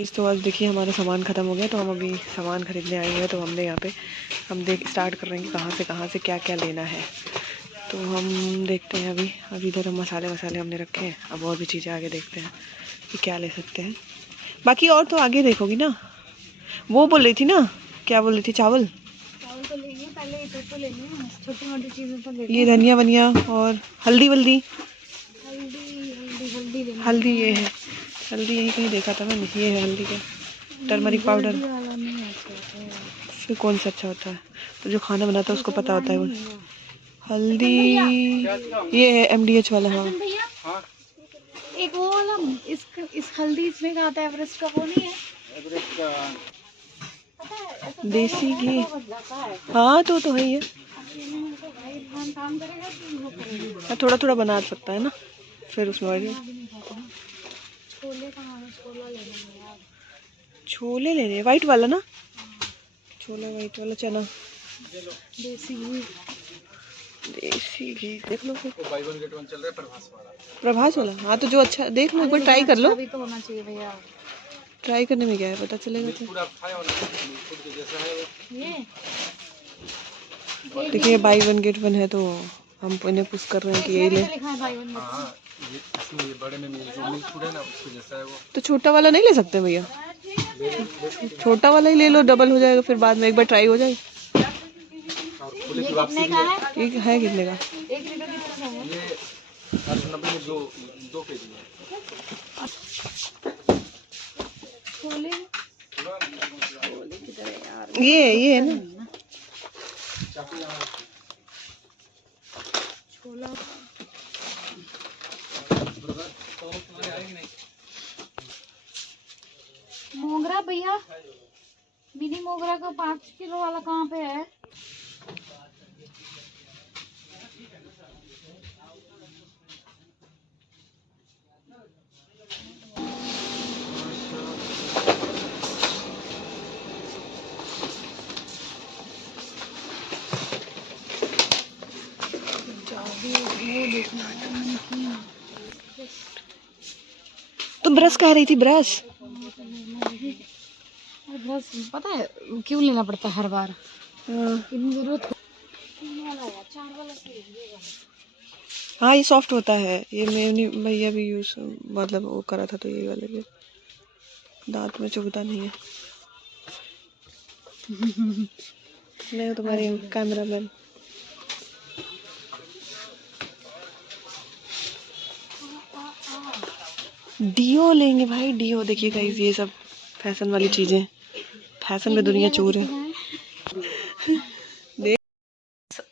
तो आज देखिए हमारा सामान ख़त्म हो गया, तो हम अभी सामान खरीदने आए हुए हैं। तो हमने यहाँ पे हम स्टार्ट कर रहे हैं कि कहाँ से क्या क्या लेना है। तो हम देखते हैं अभी इधर हम मसाले हमने रखे हैं। अब और भी चीज़ें आगे देखते हैं कि क्या ले सकते हैं। बाकी और तो आगे देखोगी ना। वो बोल रही थी ना, क्या बोल रही थी? चावल तो लेंगे, पहले इधर तो लेंगे, छोटी मोटी चीज़ें तो लेंगे। ये धनिया वनिया और हल्दी वल्दी। हल्दी ये है, हल्दी यही कहीं देखा था मैंने। ये है हल्दी का टर्मरिक पाउडर। फिर कौन सा अच्छा होता है? तो जो खाना बनाता है उसको पता होता है वो। हल्दी ये है MDH वाला। हाँ एक वो वाला इस हल्दी इसमें का आता है, एवरेस्ट का वो नहीं है? एवरेस्ट का देसी घी। हाँ तो है ही है। थोड़ा थोड़ा बना सकता है ना, फिर उसमें छोले लेने वाइट वाला ना। छोले वाइट वाला चना देसी घी देख लो फिर। बाय वन गेट वन चल रहा है प्रभास वाला। हाँ तो जो अच्छा देख लो, एक बार ट्राई कर लो। अभी तो होना चाहिए भैया, ट्राई करने में क्या है, पता चलेगा। तो देखिए बाई वन गेट वन है, तो हम इन्हें पुश कर रहे हैं कि यही ले। तो छोटा वाला नहीं ले सकते भैया? छोटा वाला ही ले लो, डबल हो जाएगा फिर बाद में, एक बार ट्राई हो जाए। कितने का है? एक है कितने का? 1 लीटर कितना है? ये है ना छोला। मोगरा भैया, मिनी मोगरा का 5 किलो वाला कहाँ पे है? तुम ब्रश कह रही थी? ब्रश बस पता है क्यों लेना पड़ता है हर बार? इतनी जरूरत हाँ ये सॉफ्ट होता है। ये मैंने भैया भी यूज मतलब वो करा था, तो यही वाले के दांत में चुभता नहीं है। मैं तुम्हारे कैमरामैन। डियो लेंगे भाई, डियो। देखिए गाइस ये सब फैशन वाली चीजें, फैशन में दुनिया चूर है।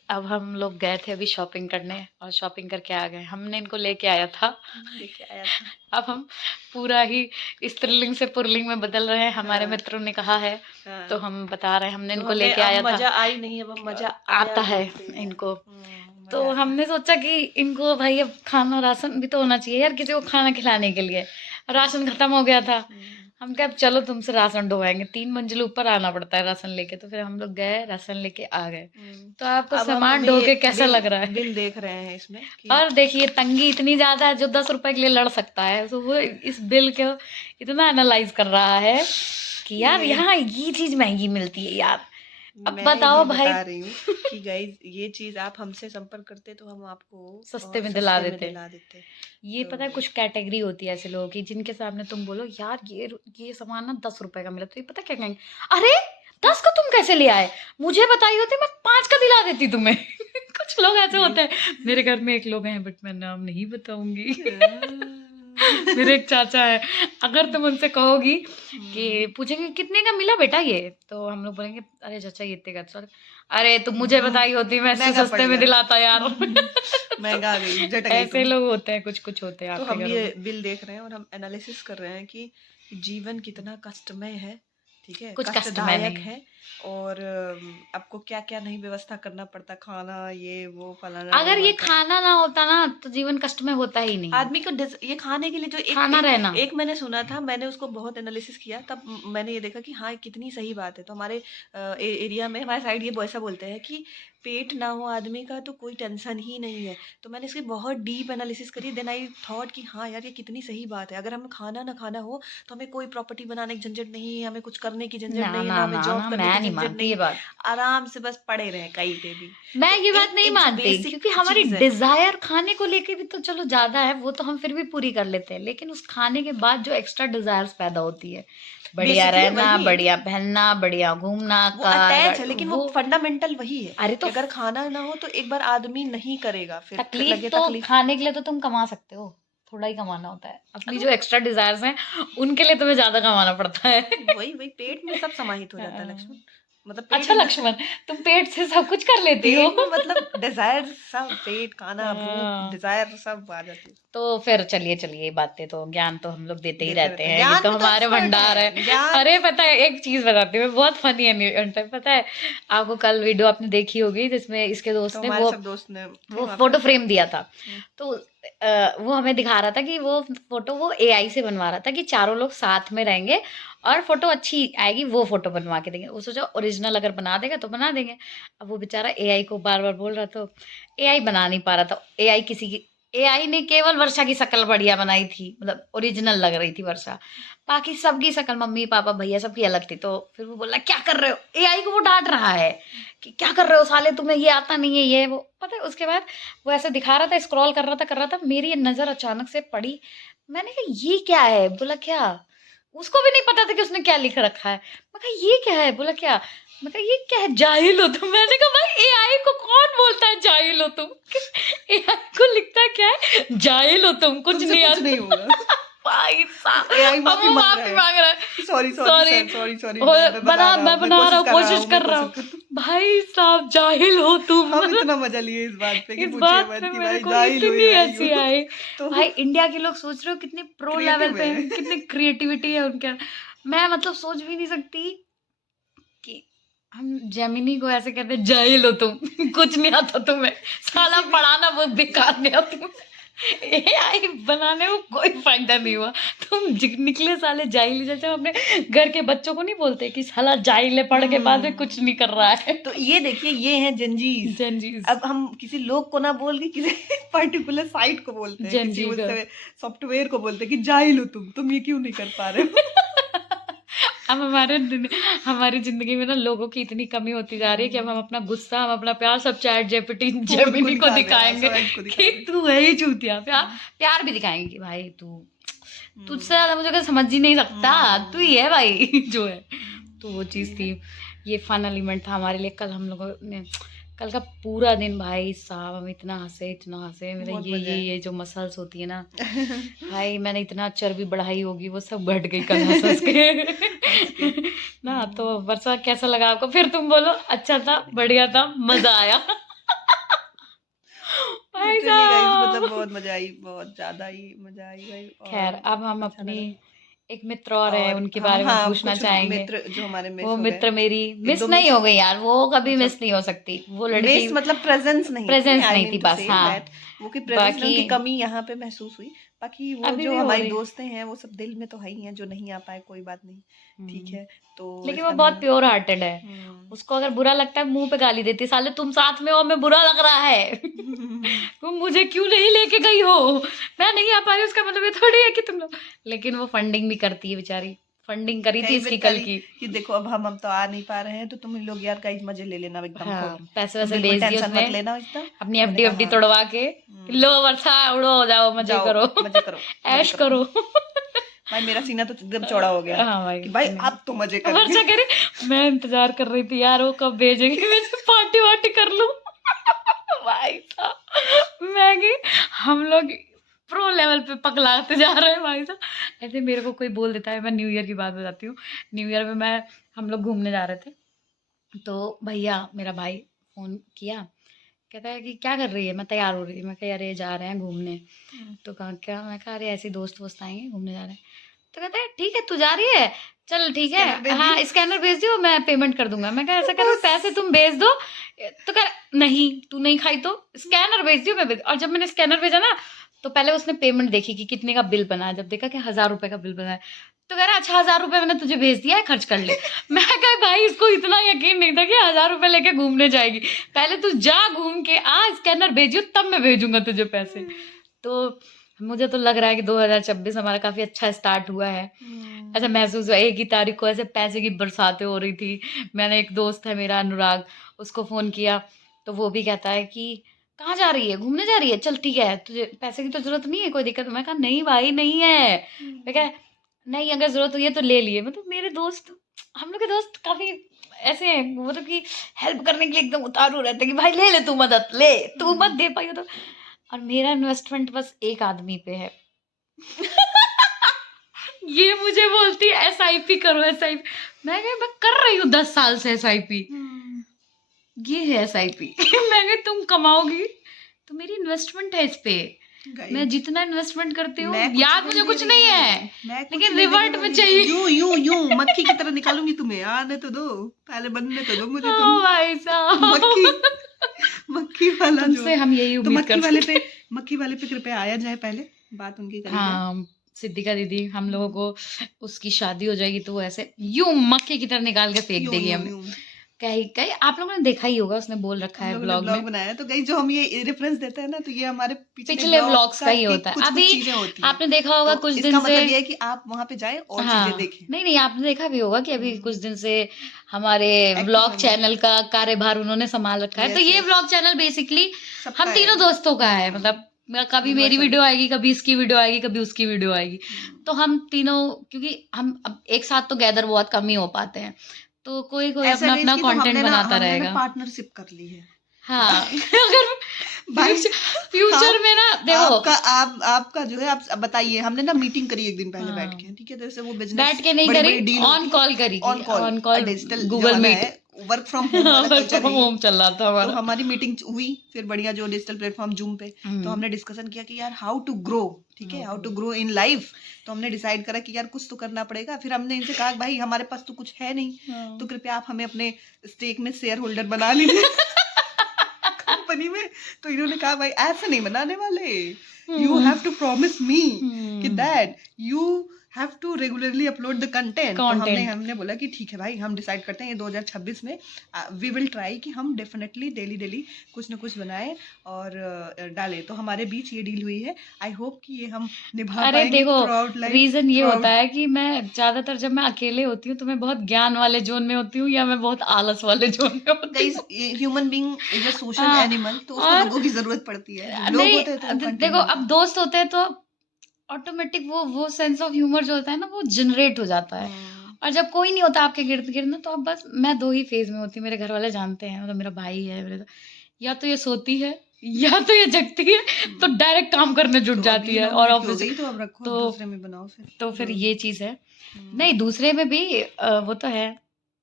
अब हम लोग गए थे अभी शॉपिंग करने, और शॉपिंग करके आ गए। हमने इनको लेके आया था। अब हम पूरा ही स्त्रीलिंग से पुल्लिंग में बदल रहे हैं। हमारे मित्रों ने कहा है, तो हम बता रहे हैं हमने इनको लेके आया था। मजा आई नहीं, अब मजा आता है इनको। तो हमने सोचा कि इनको भाई अब खाना राशन भी तो होना चाहिए यार, किसी को खाना खिलाने के लिए। राशन खत्म हो गया था। हम क्या, चलो तुमसे राशन ढोवाएंगे। 3 मंजिल ऊपर आना पड़ता है राशन लेके। तो फिर हम लोग गए, राशन लेके आ गए। तो आपको सामान ढो के कैसा लग रहा है? बिल देख रहे हैं इसमें और देखिए तंगी इतनी ज्यादा है, जो 10 रुपए के लिए लड़ सकता है, तो वो इस बिल को इतना एनालाइज कर रहा है कि यार यहाँ ये चीज महंगी मिलती है यार। अब बताओ भाई, बता रही हूँ कि गाइस ये चीज आप हमसे संपर्क करते तो हम आपको सस्ते में दिला देते। ये तो पता है कुछ कैटेगरी होती है ऐसे लोगों की, जिनके सामने तुम बोलो यार ये सामान ना 10 रुपए का मिला, तो ये पता क्या कहेंगे? अरे 10 का तुम कैसे ले आए? मुझे बताई होती मैं 5 का दिला देती तुम्हें। कुछ लोग ऐसे होते हैं। मेरे घर में एक लोग हैं, बट मैं नाम नहीं बताऊंगी। मेरे एक चाचा है, अगर तुम उनसे कहोगी कि पूछेंगे कितने का मिला बेटा ये, तो हम लोग बोलेंगे अरे चाचा ये इतने का। अरे तुम मुझे बताई होती मैं इससे सस्ते में दिलाता यार। महंगा ऐसे लोग होते हैं, कुछ होते हैं। तो हम ये बिल देख रहे हैं और हम एनालिसिस कर रहे हैं कि जीवन कितना कष्टमय है, ठीक है, कुछ कष्टदायक है, और आपको क्या क्या नहीं व्यवस्था करना पड़ता, खाना ये वो फलाना। अगर ये खाना ना होता ना तो जीवन कष्ट में होता ही नहीं। आदमी को ये खाने के लिए जो खाना रहना। एक मैंने सुना था, मैंने उसको बहुत एनालिसिस किया, तब मैंने ये देखा कि हाँ कितनी सही बात है। तो हमारे एरिया में, हमारे साइड ये ऐसा बोलते हैं कि पेट ना हो आदमी का तो कोई टेंशन ही नहीं है। तो मैंने इसकी बहुत डीप एनालिसिस करी, देन आई थॉट कि हाँ यार, ये कितनी सही बात है। अगर हमें खाना ना खाना हो तो हमें कोई प्रॉपर्टी बनाने की झंझट नहीं है, हमें कुछ करने की झंझट ना नहीं है, ना ना हमें ना जॉब ना, करने मैं की नहीं झंझट मानती नहीं ये है। बात। आराम से बस पड़े रहें कहीं पे भी। मैं तो ये बात एक नहीं एक जो मानती, बेसिक क्योंकि हमारी चीज़ है। डिजायर खाने को लेके भी तो चलो ज्यादा है, वो तो हम फिर भी पूरी कर लेते हैं, लेकिन उस खाने के बाद जो एक्स्ट्रा डिजायर्स पैदा होती है, बढ़िया बेसिकली रहना, वही है कि बढ़िया पहनना, बढ़िया घूमना, वो कार अटैच है, गाड़ी, लेकिन वो वो। फंडामेंटल वही है अरे कि तो अगर खाना ना हो तो एक बार आदमी नहीं करेगा, फिर तकलीफ लगे तो तकलीफ। खाने के लिए तो तुम कमा सकते हो, थोड़ा ही कमाना होता है। अपनी अगर जो एक्स्ट्रा डिजायर्स हैं उनके लिए तुम्हें ज्यादा कमाना पड़ता है। वही वही पेट में सब समाहित हो जाता है हाँ। लक्ष्मण। मतलब पेट अच्छा इन द सेंस, लक्ष्मण, तुम पेट से सब कुछ कर लेती हो। पेट में मतलब डिजायर सब, पेट, खाना, भूख, हाँ। डिजायर सब आ जाती है। तो फिर चलिए चलिए, बातें तो, ज्ञान तो हम लोग देते ही देते रहते रहते हैं, हैं, ये ज्ञान तो में तो हमारे एक्सपर्ट भंडार है। है ज्ञान। अरे पता है, एक चीज बताती हूँ मैं, बहुत फनी है पता है आपको, कल वीडियो आपने देखी होगी जिसमें इसके तो दोस्त ने हमारे सब दोस्त ने थे वो वहां पे। फोटो फ्रेम दिया था। हम्म, तो वो हमें दिखा रहा था कि वो फोटो वो एआई से बनवा रहा था कि चारों लोग साथ में रहेंगे और फोटो अच्छी आएगी, वो फोटो बनवा के देंगे। वो सोचा ओरिजिनल अगर बना देगा तो बना देंगे। अब वो बेचारा एआई को बार बार बोल रहा था, एआई बना नहीं पा रहा था। एआई ने केवल वर्षा की शक्ल बढ़िया बनाई थी, मतलब ओरिजिनल लग रही थी वर्षा। बाकी सबकी शक्ल, मम्मी पापा भैया सबकी अलग थी। तो फिर वो बोला क्या कर रहे हो, एआई को वो डांट रहा है कि क्या कर रहे हो साले, तुम्हें ये आता नहीं है ये वो। पता है उसके बाद वो ऐसे दिखा रहा था, स्क्रॉल कर रहा था, मेरी नजर अचानक से पड़ी। मैंने कहा ये क्या है, बोला क्या, उसको भी नहीं पता था कि उसने क्या लिख रखा है। मैं कहा ये क्या है, बोला क्या, मैं कहा ये क्या है, जाहिल हो तुम। मैंने कहा भाई एआई को कौन बोलता है जाहिल हो तुम। एआई को लिखता क्या है, जाहिल हो तुम, कुछ तुमसे नहीं कुछ नहीं आता। होगा। भाई साहब, एआई अब माफी वो मांग रहा माफी है मांग रहा है। Sorry sorry sorry, sir, sorry sorry, मैं बता रहा हूँ, मैं बना रहा हूँ, कोशिश कर रहा हूँ। मैं कोशिश कर। भाई साहब जाहिल हो तुम। हम इतना मजा लिए इस बात पे कि इस पूछिए बात मत पे कि मेरे भाई को जाहिल हो इतनी एआई हंसी हो। आई। तो भाई इंडिया के लोग सोच रहे हो कितने प्रो लेवल क्रिएटिव पे है। हैं, कितनी क्रिएटिविटी है उनके अंदर। मैं मतलब सोच भी नहीं सकती कि हम जेमिनी को ऐसे कहते हैं जाहिल हो तुम। कुछ नहीं आता तुम्हें, साला किसी भी पढ़ाना बहुत बेकार गया तुम। एआई बनाने में कोई फायदा नहीं हुआ। तुम निकले साले जाहिल, जैसे हम अपने घर के बच्चों को नहीं बोलते कि साला जाहिल है, पढ़ के बाद में कुछ नहीं कर रहा है। तो ये देखिए, ये हैं जंजीस। जंजीस, अब हम किसी लोग को ना बोल के किसी पर्टिकुलर साइट को बोलते हैं, किसी जंजीस। उससे सॉफ्टवेयर को बोलते हैं कि जाहिल हो तुम ये क्यों नहीं कर पा रहे हो। अब हमारी जिंदगी में ना लोगों की इतनी कमी होती जा रही है कि अब हम अपना गुस्सा, हम अपना प्यार सब चैट जेपीटी फोन को जेमिनी को दिखा दे, दिखाएंगे साइट को दिखा कि दे। तू है ही चूतिया। प्यार भी दिखाएंगे कि भाई तुझसे हम्म, ज्यादा मुझे कोई समझ ही नहीं सकता, तू ही है भाई जो है। तो वो ये चीज है। थी, ये फन एलिमेंट था हमारे लिए। कल हम लोगों ने, कल का पूरा दिन भाई साहब हम इतना हंसे, मेरा बहुत ये मजा ये है। ये जो मसल्स होती है ना भाई, मैंने इतना चर्बी बढ़ाई होगी वो सब घट गई कल हंस हंस के। हंस के। ना तो वर्षा कैसा लगा आपको, फिर तुम बोलो अच्छा था, बढ़िया था, मजा आया। भाई लिटरली गाइस, मतलब साहब। बहुत मजा आई, बहुत ज्यादा ही मजा आई भाई, खैर और अब हम अच्छा अपनी लगा। एक मित्र और है, और उनके हम, बारे में हाँ, पूछना कुछ चाहेंगे। मित्र जो हमारे वो मिस हो गए, मित्र मेरी एक मिस दो नहीं मिस, हो गई यार, वो कभी मतलब मिस नहीं हो सकती, वो लड़की मिस मतलब प्रेजेंस नहीं थी, प्रेजेंस आई नहीं थी मीन टू बस। से हाँ, दैट वो की प्रेजेंस में बाकी उनकी कमी यहाँ पे महसूस हुई। बाकी वो अभी जो भी हो हमारी रही। दोस्तें हैं वो सब दिल में तो है ही हैं, जो नहीं आ पाए कोई बात नहीं, ठीक हम्म, है। तो लेकिन वो इसका बहुत नहीं। प्योर हार्टेड है। उसको अगर बुरा लगता है मुंह पे गाली देती है, साले तुम साथ में हो, हमें बुरा लग रहा है। तुम मुझे क्यों नहीं लेके गई हो, मैं नहीं आ पा रही, उसका मतलब ये थोड़ी है कि तुम लोग। लेकिन वो फंडिंग भी करती है बेचारी, फंडिंग करी थी कई इसकी बार कल करी की। कि देखो, अब हम तो आ नहीं पा रहे हैं, तो तुम लोग यार कई मजे ले लेना एकदम हाँ, फुल। पैसे तुम वैसे बिल्कुल भेज दिए टेंशन उसने, मत लेना इतना। अपनी तो मैंने एफडी कहा एफडी हाँ। तोड़वा के, लो वर्षा उड़ो, जाओ मजे जाओ करो। मजे करो, मजे ऐश करो। करो। भाई मेरा सीना तो एकदम चौड़ा हो गया हाँ भाई, कि भाई अब तो मजे करेंगे। वर्षा करे, मैं इंतजार कर रही थी यार वो कब भेजेंगे, मैं पार्टी वार्टी कर लूं। भाई साहब मैगी, हम लोग प्रो लेवल पे पकलाते जा रहे हैं भाई साहब। ऐसे मेरे को कोई बोल देता है, मैं न्यू ईयर की बात बताती हूँ। न्यू ईयर में हम लोग घूमने जा रहे थे, तो भैया मेरा भाई फोन किया, कहता है कि क्या कर रही है, मैं तैयार हो रही थी, मैं कहा अरे जा रहे हैं घूमने। तो कहा क्या, मैं कहा अरे ऐसे दोस्त वोस्त आएंगे घूमने जा रहे हैं। तो कहता है ठीक है तू जा रही है, चल ठीक है, स्कैनर भेज हाँ दियो। स्कैनर भेज दियो मैं पेमेंट कर दूंगा। मैं कहा ऐसा करो बस पैसे तुम भेज दो। तो कह नहीं तू नहीं खाई तो स्कैनर भेज दियो, मैं भेज। और जब मैंने स्कैनर भेजा ना, तो पहले उसने पेमेंट देखी कि कितने का बिल बना है, जब देखा कि 1000 रुपए का बिल बना है, तो कह रहा 1000 रुपए मैंने तुझे भेज दिया है, खर्च कर ले। मैं कहा भाई इसको इतना यकीन नहीं था कि 1000 रुपए लेके घूमने जाएगी, पहले तू जा घूम के आ, स्कैनर भेजियो तब मैं भेजूंगा तुझे पैसे। तो मुझे तो लग रहा है कि 2026 हमारा काफी अच्छा स्टार्ट हुआ है। ऐसा महसूस हुआ 1 ही तारीख को ऐसे पैसे की बरसातें हो रही थी। मैंने एक दोस्त है मेरा अनुराग, उसको फोन किया तो वो भी कहता है कि कहाँ जा रही है, घूमने जा रही है, चल ठीक है, तुझे पैसे की तो जरूरत नहीं है, कोई दिक्कत। मैं कहा नहीं भाई नहीं है। मैं कहा नहीं, अगर जरूरत हुई है तो ले लिए। मतलब मेरे दोस्त, हम लोग के दोस्त काफी ऐसे हैं, मतलब कि हेल्प करने के लिए एकदम उतारू रहते हैं कि भाई ले ले तू मदद, ले तू मत दे पाई हो तो। और मेरा इन्वेस्टमेंट बस एक आदमी पे है। ये मुझे बोलती है SIP करो, SIP। मैं कहा मैं कर रही हूँ 10 साल से SIP, ये है SIP। मैं कहा तुम कमाओगी तो मेरी इन्वेस्टमेंट है इस पे, मैं जितना इन्वेस्टमेंट करती हूँ, याद मुझे कुछ नहीं है लेकिन रिवर्ट में चाहिए। यूं मक्खी की तरह निकालूंगी तुम्हें, आने तो दो, पहले बनने तो दो मुझे। तुम भाई साहब मक्खी वाला जो तुमसे हम यही उम्मीद करते हैं। मक्खी वाले पे कृपया आया जाए, पहले बात उनकी करी जाए। हाँ सिद्धिका दीदी, हम लोगों को उसकी शादी हो जाएगी तो वो ऐसे यूं मक्खी की तरह निकाल के फेंक देगी हमें। कहीं आप लोगों ने देखा ही होगा, उसने बोल रखा है ब्लॉग में बनाया। तो कहीं जो हम ये रेफरेंस देते हैं ना, तो ये हमारे पिछले व्लॉग्स का ही होता है। अभी आपने देखा होगा कुछ दिन से, मतलब ये है कि आप वहां पे जाएं और चीजें देखें। नहीं आपने देखा भी होगा कि अभी कुछ दिन से हमारे व्लॉग चैनल का कार्यभार उन्होंने संभाल रखा है। तो ये व्लॉग चैनल बेसिकली हम तीनों दोस्तों का है। मतलब कभी मेरी वीडियो आएगी, कभी इसकी वीडियो आएगी, कभी उसकी वीडियो आएगी। तो हम तीनों, क्योंकि हम अब एक साथ तो गैदर बहुत कम ही हो पाते हैं, तो कोई अपना अपना कंटेंट बनाता रहेगा। पार्टनरशिप कर ली है। हाँ अगर फ्यूचर में ना देखो आपका जो है, आप बताइए। हमने ना मीटिंग करी एक दिन पहले बैठ के, ठीक है, जैसे वो बिजनेस बैठ के नहीं करी, ऑन कॉल करी, on call digital Google meet, work from home चल रहा था हमारा। तो हमारी मीटिंग हुई फिर बढ़िया, जो डिजिटल प्लेटफॉर्म जूम पे। तो हमने डिस्कशन किया कि यार हाउ टू ग्रो, ठीक है, how to grow in life. तो हमने डिसाइड करा कि यार कुछ तो करना पड़ेगा। फिर हमने इनसे कहा भाई हमारे पास तो कुछ है नहीं, तो कृपया आप हमें अपने स्टेक में शेयर होल्डर बना लीजिए कंपनी में। तो इन्होंने कहा भाई ऐसे नहीं बनाने वाले, you have to promise me कि that you have to regularly upload the content. तो हमने बोला कि ठीक है भाई, हम डिसाइड करते हैं ये 2026 में वी विल ट्राई कि हम डेफिनेटली डेली कुछ ना कुछ बनाएं और डालें। तो हमारे बीच ये डील हुई है। आई होप कि ये हम निभा पाएंगे। अरे देखो रीजन ये होता है कि मैं ज्यादातर जब मैं अकेले होती हूँ तो मैं बहुत ज्ञान वाले जोन में होती हूँ या मैं बहुत आलस वाले जोन में होती हूँ। Human being is a social animal, तो उसको लोगों की जरूरत पड़ती है। लोग होते हैं तो देखो अब दोस्त होते हैं तो ऑटोमेटिक वो सेंस ऑफ ह्यूमर जो होता है ना, वो जनरेट हो जाता है। और जब कोई नहीं होता आपके गिर्द गिर्द ना, तो अब बस मैं 2 ही फेज में होती हूँ। मेरे घर वाले जानते हैं, मतलब मेरा भाई है, या तो ये सोती है या तो ये जगती है, तो डायरेक्ट काम करने जुट जाती है। और ऑफिस तो अब रखो, दूसरे में बनाओ तो फिर ये चीज है। नहीं दूसरे में भी वो तो है,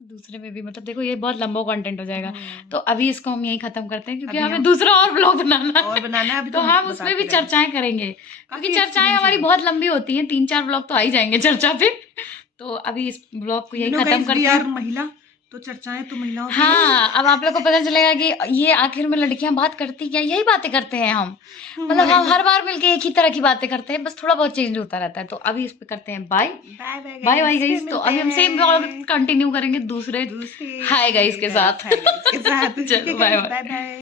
दूसरे में भी मतलब देखो ये बहुत लंबा कंटेंट हो जाएगा। तो अभी इसको हम यही खत्म करते हैं, क्योंकि हमें दूसरा और ब्लॉग बनाना है। अभी तो हम उसमें भी चर्चाएं करेंगे, क्योंकि चर्चाएं हमारी बहुत लंबी होती हैं। 3-4 ब्लॉग तो आ ही जाएंगे चर्चा पे। तो अभी इस ब्लॉग को यही खत्म करते हैं। महिला तो चर्चाएं तो महिलाओं की। हाँ अब आप लोग को पता चलेगा कि ये आखिर में लड़कियां बात करती क्या, यही बातें करते हैं हम। मतलब हम हर बार मिलके एक ही तरह की बातें करते हैं, बस थोड़ा बहुत चेंज होता रहता है। तो अभी इस पे करते हैं बाय बाय गाइस। तो अभी हम सेम ब्लॉग कंटिन्यू करेंगे दूसरे हाय गाइस के साथ। Bye bye.